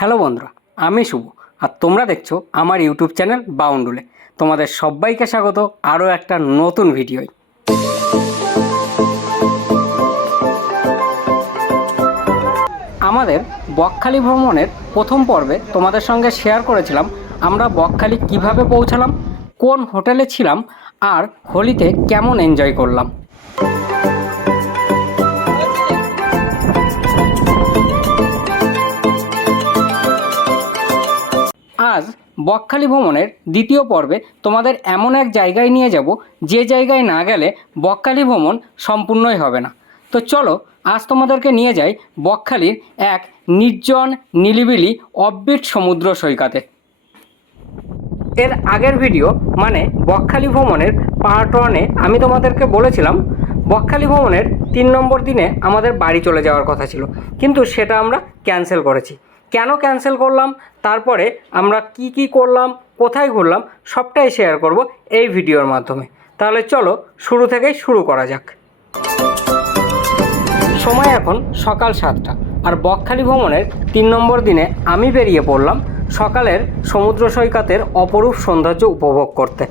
Hello বন্ধুরা, আমি শুভ। আর তোমরা দেখছ আমার ইউটিউব চ্যানেল বাউন্ডুলে। তোমাদের সবাইকে স্বাগত আরও একটা নতুন ভিডিওয়। আমাদের বকখালি ভ্রমণের প্রথম পর্বে তোমাদের সঙ্গে শেয়ার করেছিলাম আমরা বকখালি কীভাবে পৌঁছালাম, কোন হোটেলে ছিলাম, আর হোলিতে কেমন এনজয় করলাম। বকখালি ভ্রমণের দ্বিতীয় পর্বে তোমাদের এমন এক জায়গায় নিয়ে যাব, যে জায়গায় না গেলে বকখালি ভ্রমণ সম্পূর্ণই হবে না। তো চলো, আজ তোমাদেরকে নিয়ে যাই বকখালির এক নির্জন, নিলিবিলি অববিট সমুদ্র সৈকতে। এর আগের ভিডিও মানে বকখালি ভ্রমণের পার্ট ওয়ানে আমি তোমাদেরকে বলেছিলাম, বকখালি ভ্রমণের তিন নম্বর দিনে আমাদের বাড়ি চলে যাওয়ার কথা ছিল, কিন্তু সেটা আমরা ক্যান্সেল করেছি। কেন ক্যান্সেল করলাম, তারপরে আমরা কি কি করলাম, কোথায় ঘুরলাম, সবটাই শেয়ার করব এই ভিডিওর মাধ্যমে। তাহলে চলো শুরু থেকেই শুরু করা যাক। সময় এখন সকাল সাতটা, আর বকখালি ভ্রমণের তিন নম্বর দিনে আমি বেরিয়ে পড়লাম সকালের সমুদ্র সৈকতের অপরূপ সৌন্দর্য উপভোগ করতে।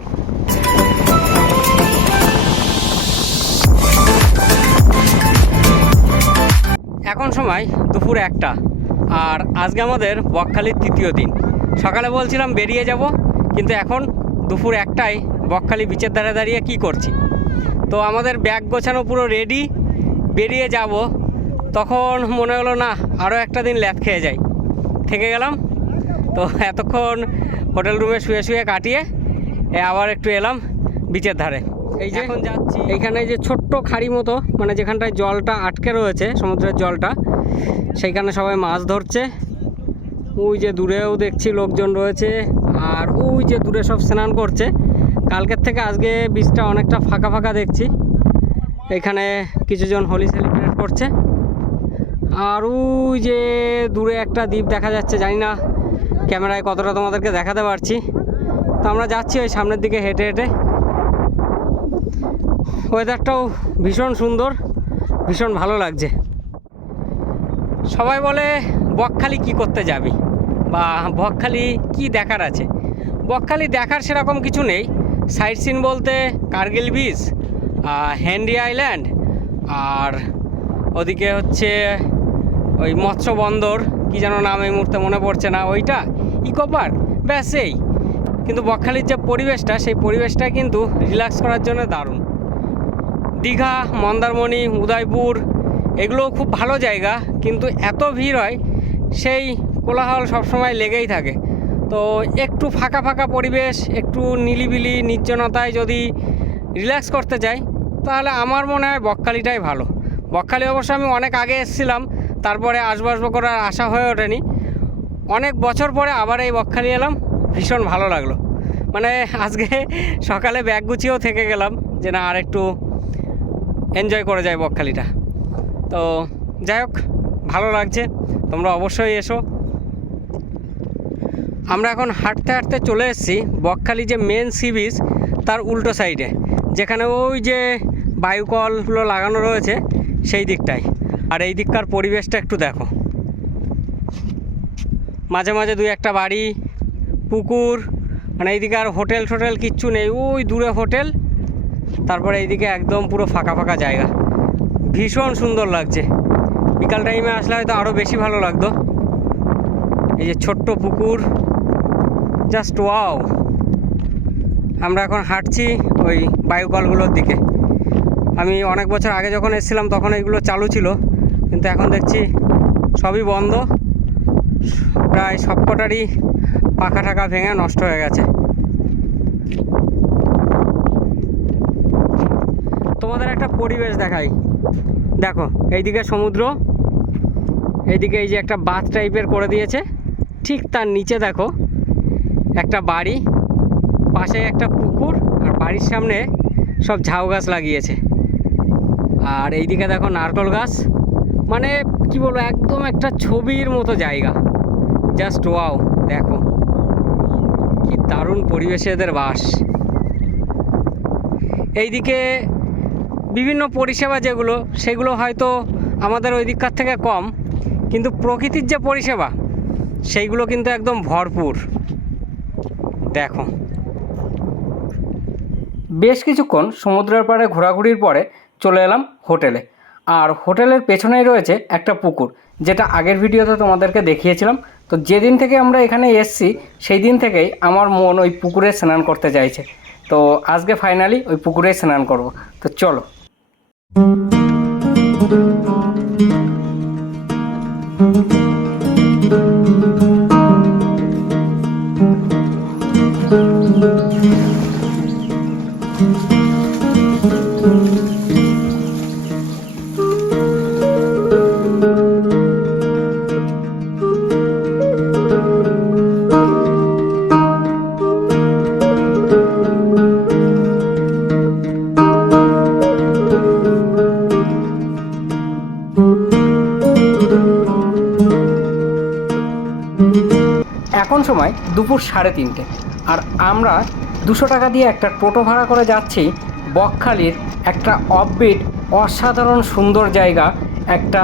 এখন সময় দুপুর একটা। আর আজকে আমাদের বকখালির তৃতীয় দিন। সকালে বলছিলাম বেরিয়ে যাব, কিন্তু এখন দুপুর একটায় বকখালি বিচের ধারে দাঁড়িয়ে কি করছি? তো আমাদের ব্যাগ গোছানো পুরো রেডি বেরিয়ে যাব। তখন মনে হলো, না আরও একটা দিন ল্যাথ খেয়ে যাই। থেকে গেলাম। তো এতক্ষণ হোটেল রুমে শুয়ে শুয়ে কাটিয়ে আবার একটু এলাম বিচের ধারে। এই যে এখন যাচ্ছি। এইখানে যে ছোট্ট খাড়ি মতো মানে যেখানটায় জলটা আটকে রয়েছে সমুদ্রের জলটা সেইখানে সবাই মাছ ধরছে। ওই যে দূরেও দেখছি লোকজন রয়েছে আর ওই যে দূরে সব স্নান করছে। কালকের থেকে আজকে বীজটা অনেকটা ফাঁকা ফাঁকা দেখছি। এখানে কিছুজন হোলি সেলিব্রেট করছে। আর ওই যে দূরে একটা দ্বীপ দেখা যাচ্ছে জানি না ক্যামেরায় কতটা তোমাদেরকে দেখাতে পারছি। তো আমরা যাচ্ছি ওই সামনের দিকে হেঁটে হেঁটে। ওয়েদারটাও ভীষণ সুন্দর, ভীষণ ভালো লাগছে। সবাই বলে, বকখালি কি করতে যাবি? বা বকখালি কি দেখার আছে? বকখালি দেখার সেরকম কিছু নেই। সাইট সিন বলতে কার্গিল বিচ হ্যান্ডি আইল্যান্ড আর ওদিকে হচ্ছে ওই মৎস্য বন্দর, কী যেন নাম এই মুহূর্তে মনে পড়ছে না, ওইটা, ইকো পার্ক, ব্যাস এই। কিন্তু বকখালির যে পরিবেশটা, সেই পরিবেশটা কিন্তু রিল্যাক্স করার জন্য দারুণ। দীঘা, মন্দারমণি, উদয়পুর, এগুলো খুব ভালো জায়গা, কিন্তু এত ভিড় হয়, সেই কোলাহল সবসময় লেগেই থাকে। তো একটু ফাঁকা ফাঁকা পরিবেশ, একটু নিলিবিলি নির্জনতায় যদি রিল্যাক্স করতে চাই তাহলে আমার মনে হয় বকখালিটাই ভালো। বকখালি অবশ্য আমি অনেক আগে এসেছিলাম, তারপরে আসব আসব করে আর আশা হয়ে ওঠেনি। অনেক বছর পরে আবার এই বকখালি এলাম, ভীষণ ভালো লাগল। মানে আজকে সকালে ব্যাগ গুছিয়েও থেকে গেলাম, যে না আর একটু এনজয় করে যায় বকখালিটা। তো যাই হোক, ভালো লাগছে। তোমরা অবশ্যই এসো। আমরা এখন হাঁটতে হাঁটতে চলে এসেছি বকখালি যে মেন সি বিচ তার উল্টো সাইডে যেখানে ওই যে বায়ুকলগুলো লাগানো রয়েছে সেই দিকটায়। আর এই দিককার পরিবেশটা একটু দেখো। মাঝে মাঝে দুই একটা বাড়ি, পুকুর মানে এইদিকে আর হোটেল টোটেল কিচ্ছু নেই। ওই দূরে হোটেল তারপরে এইদিকে একদম পুরো ফাঁকা ফাঁকা জায়গা। ভীষণ সুন্দর লাগছে। বিকাল টাইমে আসলে হয়তো আরও বেশি ভালো লাগতো। এই যে ছোট্ট পুকুর জাস্ট ওয়াও আমরা এখন হাঁটছি ওই বায়ুকলগুলোর দিকে। আমি অনেক বছর আগে যখন এসেছিলাম তখন এইগুলো চালু ছিল, কিন্তু এখন দেখছি সবই বন্ধ। প্রায় সবকটারই পাখা টাকা ভেঙে নষ্ট হয়ে গেছে। তোমাদের একটা পরিবেশ দেখাই। দেখো, এইদিকে সমুদ্র, এইদিকে এই যে একটা বাথ টাইপের করে দিয়েছে। ঠিক তার নিচে দেখো, একটা বাড়ি পাশে একটা পুকুর, আর বাড়ির সামনে সব ঝাউ গাছ লাগিয়েছে। আর এইদিকে দেখো নারকল গাছ মানে কি বলব, একদম একটা ছবির মতো জায়গা। জাস্ট ওয়াও, দেখো। কি দারুণ পরিবেশে এদের বাস। এইদিকে বিভিন্ন পরিষেবা যেগুলো, সেগুলো হয়তো আমাদের ওই দিককার থেকে কম, কিন্তু প্রকৃতির যে পরিষেবা, সেইগুলো কিন্তু একদম ভরপুর। দেখো। বেশ কিছুক্ষণ সমুদ্রের পাড়ে ঘোরাঘুরির পরে চলে এলাম হোটেলে। আর হোটেলের পেছনেই রয়েছে একটা পুকুর, যেটা আগের ভিডিওতে তোমাদেরকে দেখিয়েছিলাম। তো যেদিন থেকে আমরা এখানে এসছি, সেই দিন থেকেই আমার মন ওই পুকুরে স্নান করতে চাইছে। তো আজকে ফাইনালি ওই পুকুরে স্নান করব। তো চলো। thank you সময় দুপুর সাড়ে তিনটে। আর আমরা দুশো টাকা দিয়ে একটা টোটো ভাড়া করে যাচ্ছি বকখালির একটা অফবিট অসাধারণ সুন্দর জায়গা, একটা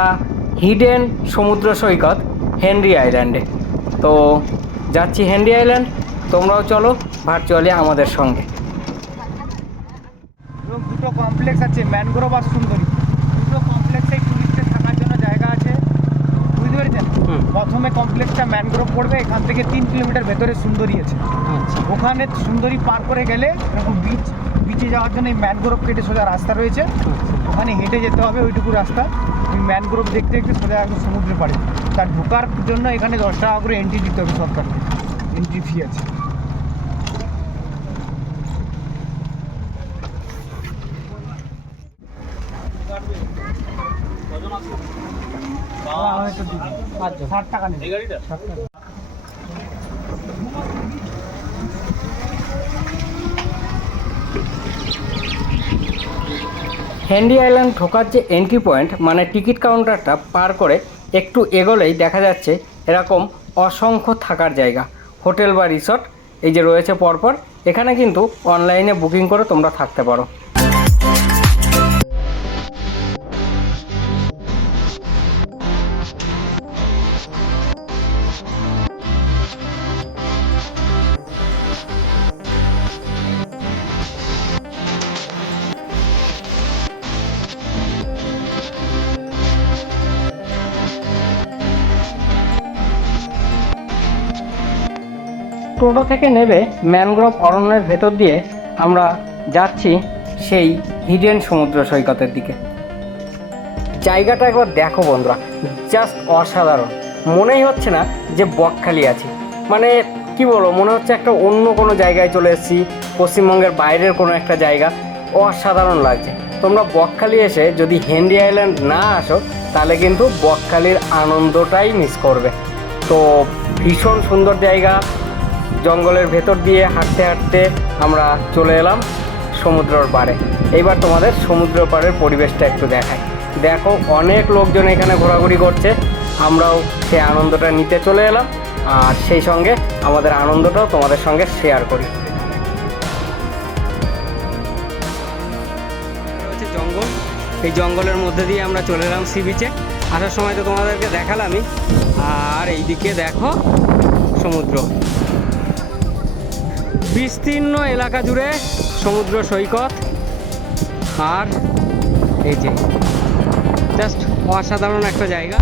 হিডেন সমুদ্র সৈকত হেনরি আইল্যান্ডে তো যাচ্ছি হেনরি আইল্যান্ড তোমরাও চলো ভার্চুয়ালি আমাদের সঙ্গে। দুটো কমপ্লেক্স আছে, ম্যানগ্রোভ আর সুন্দরী দুটো কমপ্লেক্সে টুরিস্টের থাকার জন্য জায়গা আছে বুঝতে পেরেছেন হুম। প্রথমে কমপ্লেক্সটা ম্যানগ্রোভ পড়বে এখান থেকে তিন কিলোমিটার ভেতরে সুন্দরী আছে। আচ্ছা। ওখানে সুন্দরী পার করে গেলে এরকম বিচ বিচে যাওয়ার জন্য এই ম্যানগ্রোভ কেটে সোজা রাস্তা রয়েছে। ওখানে হেঁটে যেতে হবে ওইটুকু রাস্তা। ওই ম্যানগ্রোভ দেখতে দেখতে সোজা একদম সমুদ্রে পাড়ে। তার ঢোকার জন্য এখানে দশ টাকা করে এন্ট্রি দিতে হবে সরকারকে। এন্ট্রি ফি আছে। ষাট টাকা নেবে। ষাট টাকা। হ্যান্ডি আইল্যান্ড ঢোকার যে এন্ট্রি পয়েন্ট মানে টিকিট কাউন্টারটা পার করে একটু এগোলেই দেখা যাচ্ছে এরকম অসংখ্য থাকার জায়গা। হোটেল বা রিসর্ট এই যে রয়েছে পরপর এখানে কিন্তু অনলাইনে বুকিং করে তোমরা থাকতে পারো। টোটো থেকে নেবে ম্যানগ্রোভ অরণ্যের ভেতর দিয়ে আমরা যাচ্ছি সেই হিডেন সমুদ্র সৈকতের দিকে। জায়গাটা একবার দেখো বন্ধুরা জাস্ট অসাধারণ। মনেই হচ্ছে না যে বকখালি আছি। মানে কি বলব, মনে হচ্ছে একটা অন্য কোনো জায়গায় চলে এসেছি, পশ্চিমবঙ্গের বাইরের কোনো একটা জায়গা। অসাধারণ লাগছে। তোমরা বকখালি এসে যদি হেনরি আইল্যান্ড না আসো, তাহলে কিন্তু বকখালির আনন্দটাই মিস করবে। তো ভীষণ সুন্দর জায়গা জঙ্গলের ভেতর দিয়ে হাঁটতে হাঁটতে আমরা চলে এলাম সমুদ্রর পাড়ে। এইবার তোমাদের সমুদ্র পাড়ের পরিবেশটা একটু দেখাই। দেখো অনেক লোকজন এখানে ঘোরাঘুরি করছে। আমরাও সেই আনন্দটা নিতে চলে এলাম আর সেই সঙ্গে আমাদের আনন্দটাও তোমাদের সঙ্গে শেয়ার করি। রয়েছে জঙ্গল। এই জঙ্গলের মধ্যে দিয়ে আমরা চলে এলাম সি বিচে আসার সময় তো তোমাদেরকে দেখালামই। আর এইদিকে দেখো সমুদ্র। বিস্তীর্ণ এলাকা জুড়ে সমুদ্র সৈকত। আর এই যে জাস্ট অসাধারণ একটা জায়গা।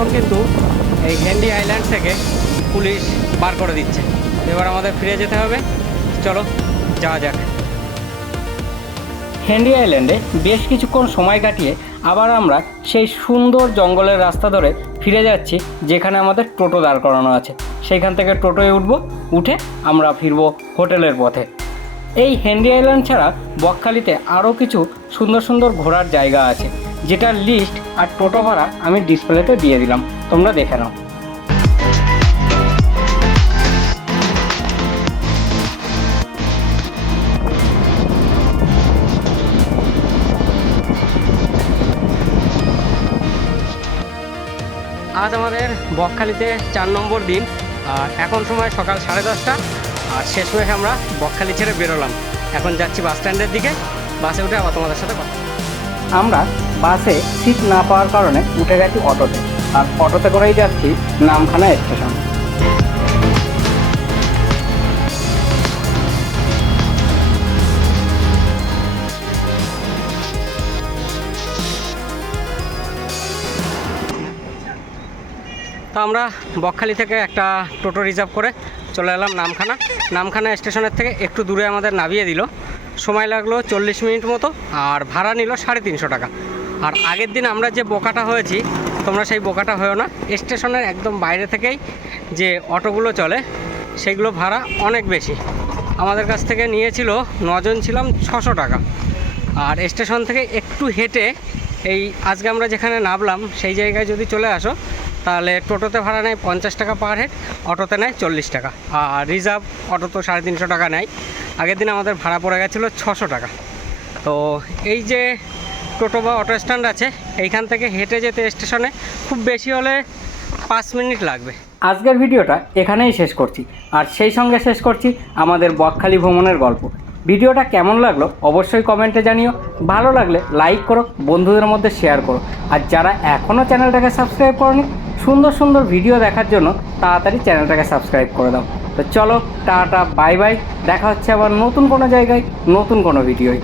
এখন কিন্তু এই হ্যান্ডি আইল্যান্ড থেকে পুলিশ বার করে দিচ্ছে। এবার আমাদের ফিরে যেতে হবে। চলো, যাওয়া যাক। হ্যান্ডি আইল্যান্ডে বেশ কিছুক্ষণ সময় কাটিয়ে আবার আমরা সেই সুন্দর জঙ্গলের রাস্তা ধরে ফিরে যাচ্ছি, যেখানে আমাদের টোটো দাঁড় করানো আছে। সেইখান থেকে টোটোয় উঠবো, উঠে আমরা ফিরবো হোটেলের পথে। এই হ্যান্ডি আইল্যান্ড ছাড়া বকখালিতে আরও কিছু সুন্দর সুন্দর ঘোরার জায়গা আছে। যেটার লিস্ট আর টোটো ভাড়া আমি ডিসপ্লেতে দিয়ে দিলাম। তোমরা দেখে নাও। আজ আমাদের বকখালিতে চার নম্বর দিন, আর এখন সময় সকাল সাড়ে দশটা, আর শেষমেশ আমরা বকখালি ছেড়ে বেরোলাম। এখন যাচ্ছি বাস স্ট্যান্ডের দিকে, বাসে উঠে আবার তোমাদের সাথে কথা আমরা বাসে সিট না পাওয়ার কারণে উঠে গেছি অটোতে। আর অটোতে করেই যাচ্ছি নামখানা স্টেশন। তো আমরা বকখালি থেকে একটা টোটো রিজার্ভ করে চলে এলাম নামখানা। নামখানা স্টেশনের থেকে একটু দূরে আমাদের নামিয়ে দিল। সময় লাগল চল্লিশ মিনিট মতো, আর ভাড়া নিল সাড়ে তিনশো টাকা। আর আগের দিন আমরা যে বোকাটা হয়েছি, তোমরা সেই বোকাটা হয়েও না। স্টেশনের একদম বাইরে থেকেই যে অটোগুলো চলে, সেগুলো ভাড়া অনেক বেশি। আমাদের কাছ থেকে নিয়েছিল নজন ছিলাম ছশো টাকা। আর স্টেশন থেকে একটু হেঁটে এই আজকে আমরা যেখানে নামলাম, সেই জায়গায় যদি চলে আসো, তাহলে টোটোতে ভাড়া নেয় পঞ্চাশ টাকা পার হেড, অটোতে নেয় চল্লিশ টাকা। আর রিজার্ভ অটো তো সাড়ে তিনশো টাকা নেয়। আগের দিন আমাদের ভাড়া পড়ে গেছিল ছশো টাকা। তো এই যে টোটো বা অটো স্ট্যান্ড আছে, এইখান থেকে হেঁটে যেতে স্টেশনে খুব বেশি হলে পাঁচ মিনিট লাগবে। আজকের ভিডিওটা এখানেই শেষ করছি। আর সেই সঙ্গে শেষ করছি আমাদের বকখালি ভ্রমণের গল্প। ভিডিওটা কেমন লাগল অবশ্যই কমেন্টে জানিও। ভালো লাগলে লাইক করো, বন্ধুদের মধ্যে শেয়ার করো। আর যারা এখনও চ্যানেলটাকে সাবস্ক্রাইব করনি, সুন্দর সুন্দর ভিডিও দেখার জন্য তাড়াতাড়ি চ্যানেলটাকে সাবস্ক্রাইব করে দাও। তো চলো, টাটা বাই বাই দেখা হচ্ছে আবার নতুন কোনো জায়গায়, নতুন কোনো ভিডিওয়